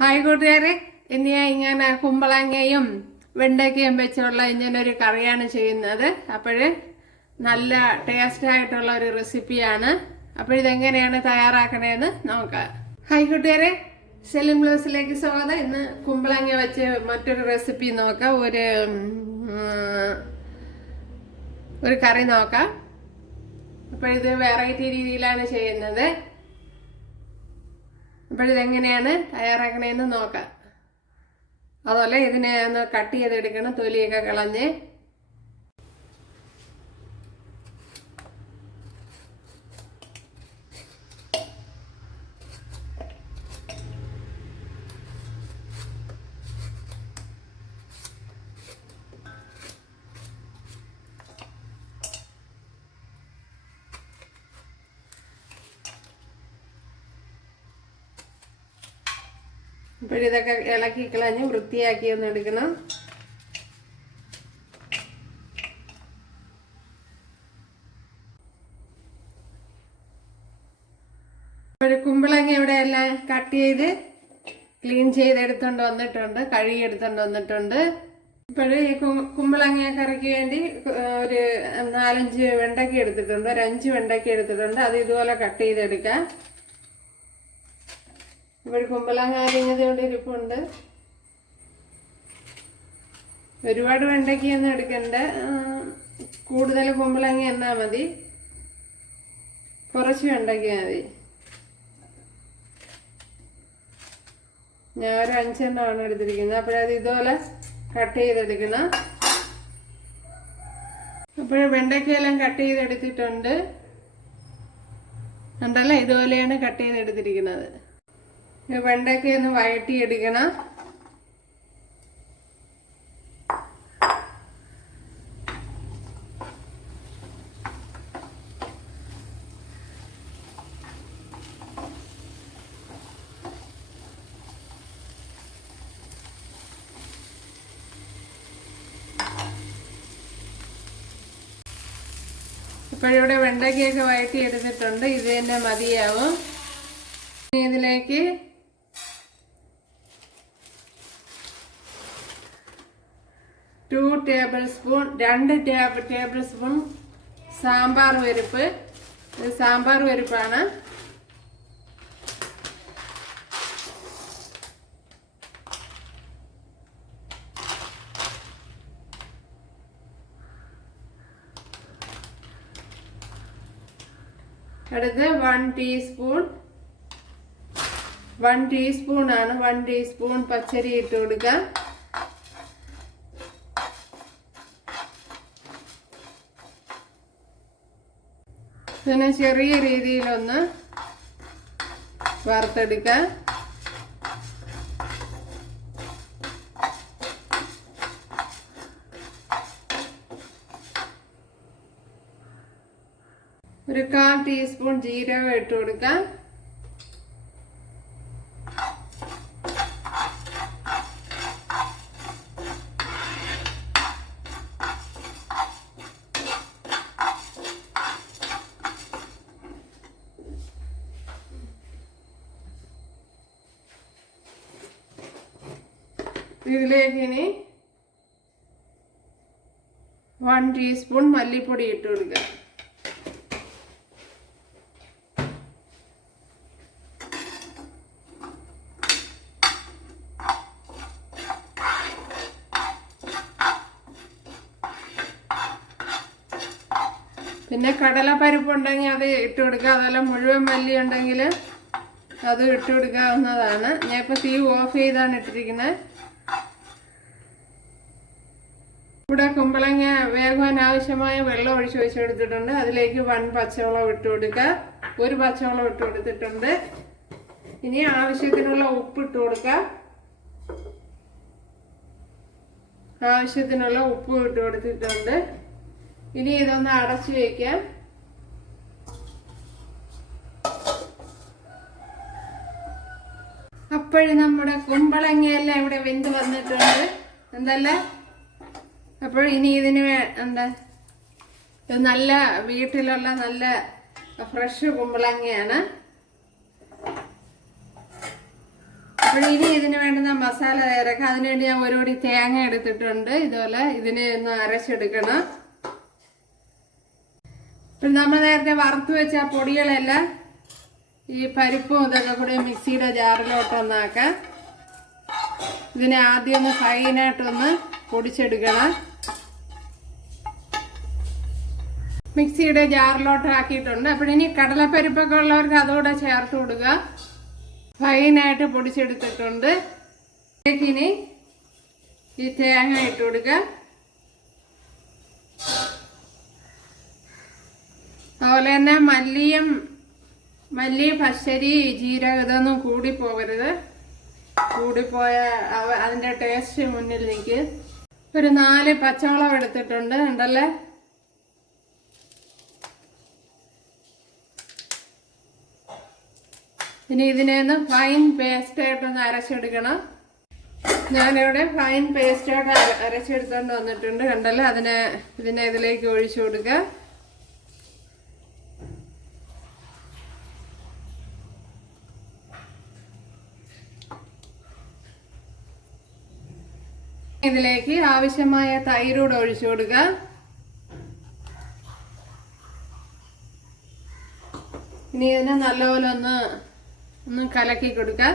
Hi കൂട്ടുകാരെ, ഇന്ന് ഞാൻ കുമ്പളങ്ങയും വെണ്ടയ്ക്കയും വെച്ചുള്ള ഇങ്ങനൊരു കറിയാണ് ചെയ്യുന്നത്. നല്ല ടേസ്റ്റ് ആയിട്ടുള്ള ഒരു റെസിപ്പിയാണ്. ഇതെങ്ങനെയാണ് തയ്യാറാക്കണേന്ന് നോക്കാം. ഹായ് കൂട്ടുകാരെ, സെലിം ബ്ലോസിലേക്ക് സ്വാഗതം. ഇന്ന് കുമ്പളങ്ങ വെച്ച് മറ്റൊരു റെസിപ്പി നോക്കാം. ഒരു കറി നോക്കാം. ഇത് വെറൈറ്റി രീതിയിലാണ് ചെയ്യുന്നത്. ഇതെങ്ങനെയാണ് തയ്യാറാക്കണേന്ന് നോക്കാം. അതുപോലെ ഇതിനെ ഒന്ന് കട്ട് ചെയ്തെടുക്കണം, തൊലിയൊക്കെ കളഞ്ഞ്. ഇതൊക്കെ ഇളക്കി കളഞ്ഞ് വൃത്തിയാക്കി ഒന്ന് എടുക്കണം. കുമ്പളങ്ങ ഇവിടെ എല്ലാം കട്ട് ചെയ്ത് ക്ലീൻ ചെയ്തെടുത്തോണ്ട് വന്നിട്ടുണ്ട്, കഴുകിയെടുത്തോണ്ട് വന്നിട്ടുണ്ട്. ഈ കുമ്പളങ്ങ കറിക്ക് വേണ്ടി ഒരു 4-5 വെണ്ടയ്ക്ക എടുത്തിട്ടുണ്ട്, ഒരു 5 വെണ്ടയ്ക്ക എടുത്തിട്ടുണ്ട്. അത് ഇതുപോലെ കട്ട് ചെയ്തെടുക്കാം. കുമ്പളങ്ങ അരിഞ്ഞത് കൊണ്ട് ഇരിപ്പുണ്ട്. ഒരുപാട് വെണ്ടയ്ക്കൊന്നും എടുക്കണ്ട, കൂടുതൽ കുമ്പളങ്ങ എന്നാ മതി, കുറച്ച് വെണ്ടയ്ക്ക മതി. ഞാൻ ഒരു 5 എണ്ണമാണ് എടുത്തിരിക്കുന്നത്. അത് ഇതുപോലെ കട്ട് ചെയ്തെടുക്കണം. വെണ്ടയ്ക്കയെല്ലാം കട്ട് ചെയ്തെടുത്തിട്ടുണ്ട്. ഉണ്ടല്ലോ, ഇതുപോലെയാണ് കട്ട് ചെയ്തെടുത്തിരിക്കുന്നത്. വെണ്ടയ്ക്ക ഒന്ന് വഴറ്റിയെടുക്കണം. ഇപ്പോഴിവിടെ വെണ്ടയ്ക്കൊക്കെ വഴറ്റിയെടുത്തിട്ടുണ്ട്. ഇത് തന്നെ മതിയാവും. ഇതിലേക്ക് 2 ടേബിൾ സ്പൂൺ സാമ്പാർ പരിപ്പ്. ഇത് സാമ്പാർ പരിപ്പാണ്. അടുത്ത് 1 ടീസ്പൂൺ 1 ടീസ്പൂൺ പച്ചരി ഇട്ട് കൊടുക്കാം. ഇതിനെ ചെറിയ രീതിയിലൊന്ന് വറുത്തെടുക്കാം. ഒരു 1/4 ടീസ്പൂൺ ജീരകം ഇട്ട് കൊടുക്കാം. ഇതിലേക്ക് ഇനി 1 ടീസ്പൂൺ മല്ലിപ്പൊടി ഇട്ട് കൊടുക്കുക. പിന്നെ കടലപ്പരിപ്പുണ്ടെങ്കിൽ അത് ഇട്ട് കൊടുക്കുക. അതെല്ലാം മുഴുവൻ മല്ലി ഉണ്ടെങ്കിൽ അത് ഇട്ട് കൊടുക്കാവുന്നതാണ്. ഞാൻ ഇപ്പോൾ തീ ഓഫ് ചെയ്താണ് ഇട്ടിരിക്കുന്നത്. ഇവിടെ കുമ്പളങ്ങ വേകാൻ ആവശ്യമായ വെള്ളം ഒഴിച്ചെടുത്തിട്ടുണ്ട്. അതിലേക്ക് 1 പച്ചമുളക് ഇട്ട് കൊടുക്കുക. 1 പച്ചമുളക് ഇട്ട് കൊടുത്തിട്ടുണ്ട്. ഇനി ആവശ്യത്തിനുള്ള ഉപ്പ് ഇട്ട് കൊടുക്കുക. ആവശ്യത്തിനുള്ള ഉപ്പ് ഇട്ട് കൊടുത്തിട്ടുണ്ട്. ഇനി ഇതൊന്ന് അടച്ചു വയ്ക്കാം. നമ്മുടെ കുമ്പളങ്ങയെല്ലാം ഇവിടെ വെന്ത് വന്നിട്ടുണ്ട്. എന്തല്ലേ, ഇനി ഇതിന് നല്ല വീട്ടിലുള്ള നല്ല ഫ്രഷ് കുമ്പളങ്ങയാണ്. അപ്പോൾ ഇനി ഇതിന് വേണ്ടുന്ന മസാല തയ്യാറാക്കാം. അതിനുവേണ്ടി ഞാൻ ഒരു പൊടി തേങ്ങ എടുത്തിട്ടുണ്ട്. ഇതുപോലെ ഇതിനെ ഒന്ന് അരച്ചെടുക്കണം. പിന്നെ നമ്മൾ നേരത്തെ വറുത്ത് വെച്ച പൊടികളെല്ലാം ഈ പരിപ്പും ഇതൊക്കെ കൂടി മിക്സിയുടെ ജാറിലോട്ടൊന്നാക്കാം. ഇതിനെ ആദ്യം ഒന്ന് ഫൈനായിട്ടൊന്ന് പൊടിച്ചെടുക്കണം. മിക്സിയുടെ ജാറിലോട്ട് ആക്കിയിട്ടുണ്ട്. അപ്പോഴിനി കടലപ്പരിപ്പൊക്കെ ഉള്ളവർക്ക് അതുകൂടെ ചേർത്ത് കൊടുക്കുക. ഫൈനായിട്ട് പൊടിച്ചെടുത്തിട്ടുണ്ട്. ഇനി ഈ തേങ്ങ ഇട്ട് കൊടുക്കുക. അതുപോലെ തന്നെ മല്ലി, പച്ചരി, ജീരകം ഇതൊന്നും കൂടിപ്പോകരുത്. കൂടിപ്പോയ അതിൻ്റെ ടേസ്റ്റ് മുന്നിൽ നിൽക്ക്. ഒരു 4 പച്ചമുളക് എടുത്തിട്ടുണ്ട് ഉണ്ടല്ലേ. ഇനി ഇതിനെ ഒന്ന് ഫൈൻ പേസ്റ്റായിട്ടൊന്ന് അരച്ചെടുക്കണം. ഞാനിവിടെ ഫൈൻ പേസ്റ്റായിട്ട് അരച്ചെടുത്തോണ്ട് വന്നിട്ടുണ്ട് കണ്ടല്ലോ. ഇതിനെ ഇതിലേക്ക് ഒഴിച്ചു കൊടുക്കുക. ഇതിലേക്ക് ആവശ്യമായ തൈരൂടെ ഒഴിച്ചു കൊടുക്കുക. ഇനി ഇതിനെ നല്ലപോലെ ഒന്ന് കലക്കി കൊടുക്കുക.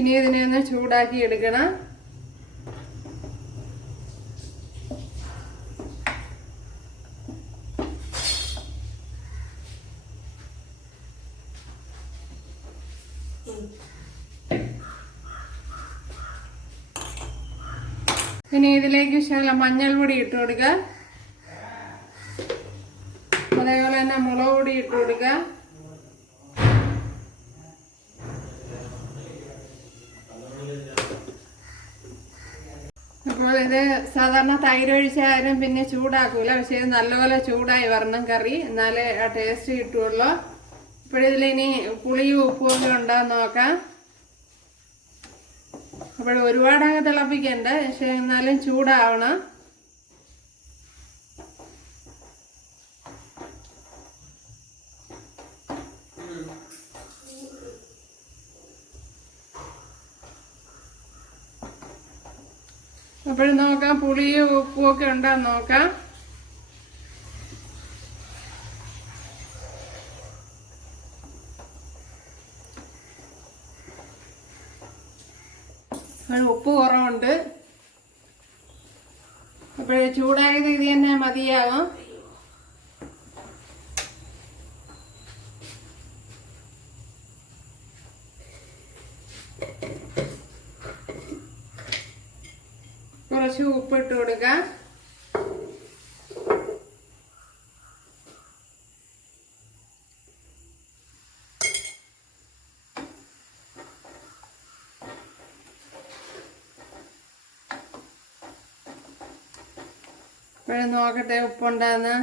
ഇനി ഇതിനെ ഒന്ന് ചൂടാക്കി എടുക്കണം. ഇനി ഇതിലേക്ക് ശകലം മഞ്ഞൾപ്പൊടി ഇട്ട് കൊടുക്കുക. അതേപോലെ തന്നെ മുളക് പൊടി ഇട്ട് കൊടുക്കുക. അപ്പോൾ ഇത് സാധാരണ തൈര് ഒഴിച്ചാലും പിന്നെ ചൂടാക്കൂല. പക്ഷെ ഇത് നല്ലപോലെ ചൂടായി വരണം കറി, എന്നാലേ ആ ടേസ്റ്റ് കിട്ടുള്ളൂ. ഇപ്പോഴിതിലിനി പുളിയും ഉപ്പും ഒക്കെ ഉണ്ടാകുന്ന നോക്കാം. അപ്പോൾ ഒരുപാടങ്ങ് തിളപ്പിക്കണ്ട, പക്ഷെ എന്നാലും ചൂടാവണം. അപ്പോൾ നോക്കാം പുളിയും ഉപ്പും ഒക്കെ ഉണ്ടാകുന്ന നോക്കാം. ഉപ്പ് കുറവുണ്ട്. അപ്പോൾ ചൂടായത് ഇത് തന്നെ മതിയാകും. കുറച്ച് ഉപ്പിട്ട് കൊടുക്കാം. ഇപ്പോഴും നോക്കട്ടെ ഉപ്പുണ്ടാന്ന്.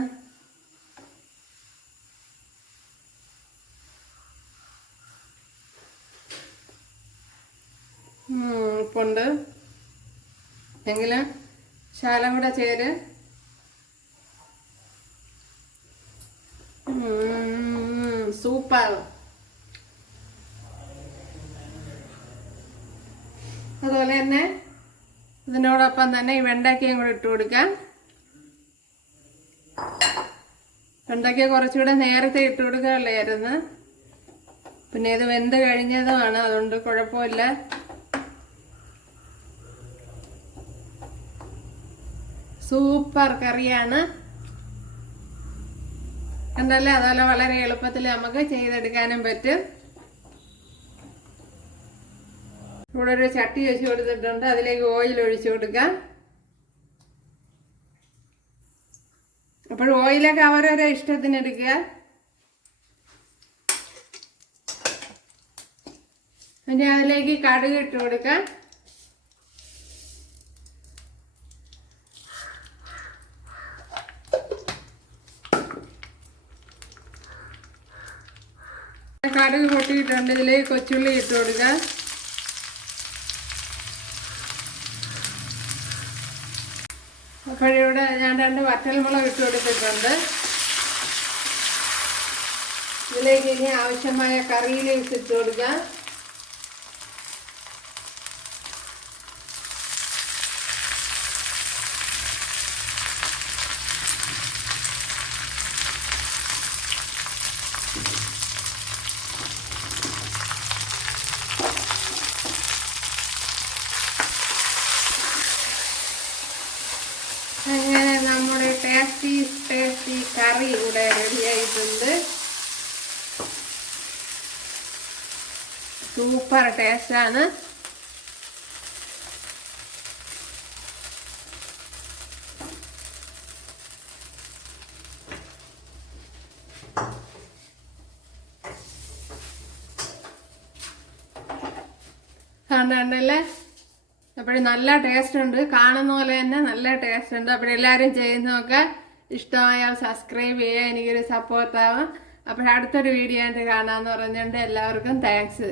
ഉപ്പുണ്ട്, എങ്കിലും ശകലം കൂടെ ചേര്. സൂപ്പർ. അതുപോലെ തന്നെ ഇതിനോടൊപ്പം തന്നെ ഈ വെണ്ടയ്ക്കയും കൂടെ ഇട്ട് കൊടുക്കാം. വെണ്ടയ്ക്ക കുറച്ചുകൂടെ നേരത്തെ ഇട്ട് കൊടുക്കാറുള്ളായിരുന്നു. പിന്നെ ഇത് വെന്ത് കഴിഞ്ഞതുമാണ്, അതുകൊണ്ട് കുഴപ്പമില്ല. സൂപ്പർ കറിയാണ് കണ്ടല്ലേ. അതുപോലെ വളരെ എളുപ്പത്തിൽ നമുക്ക് ചെയ്തെടുക്കാനും പറ്റും. ഇവിടെ ഒരു ചട്ടി വെച്ച് കൊടുത്തിട്ടുണ്ട്, അതിലേക്ക് ഓയിൽ ഒഴിച്ചു കൊടുക്കാം. അപ്പോൾ ഓയിലൊക്കെ അവരവരെ ഇഷ്ടത്തിന് എടുക്കുക. പിന്നെ അതിലേക്ക് കടുക് ഇട്ട് കൊടുക്കാം. കടുക് പൊട്ടിയിട്ടുണ്ട്. ഇതിലേക്ക് കൊച്ചുള്ളി ഇട്ട് കൊടുക്കുക. അപ്പോഴിവിടെ ഞാൻ 2 വറ്റൽമുളക് ഇട്ട് കൊടുത്തിട്ടുണ്ട്. ഇതിലേക്ക് ഇനി ആവശ്യമായ കറി ലീവ്സ് ഇട്ട് കൊടുക്കുക. അങ്ങനെ നമ്മുടെ ടേസ്റ്റി കറി ഇവിടെ റെഡി ആയിട്ടുണ്ട്. സൂപ്പർ ടേസ്റ്റാണ്. കണ്ടല്ലേ? അപ്പോഴും നല്ല ടേസ്റ്റ് ഉണ്ട്. കാണുന്ന പോലെ തന്നെ നല്ല ടേസ്റ്റ് ഉണ്ട്. അപ്പോഴെല്ലാവരും ചെയ്യുന്നതൊക്കെ ഇഷ്ടമായാൽ സബ്സ്ക്രൈബ് ചെയ്യുക, എനിക്കൊരു സപ്പോർട്ടാവാം. അപ്പോഴടുത്തൊരു വീഡിയോ ആയിട്ട് കാണാമെന്ന് പറഞ്ഞുകൊണ്ട് എല്ലാവർക്കും താങ്ക്സ്.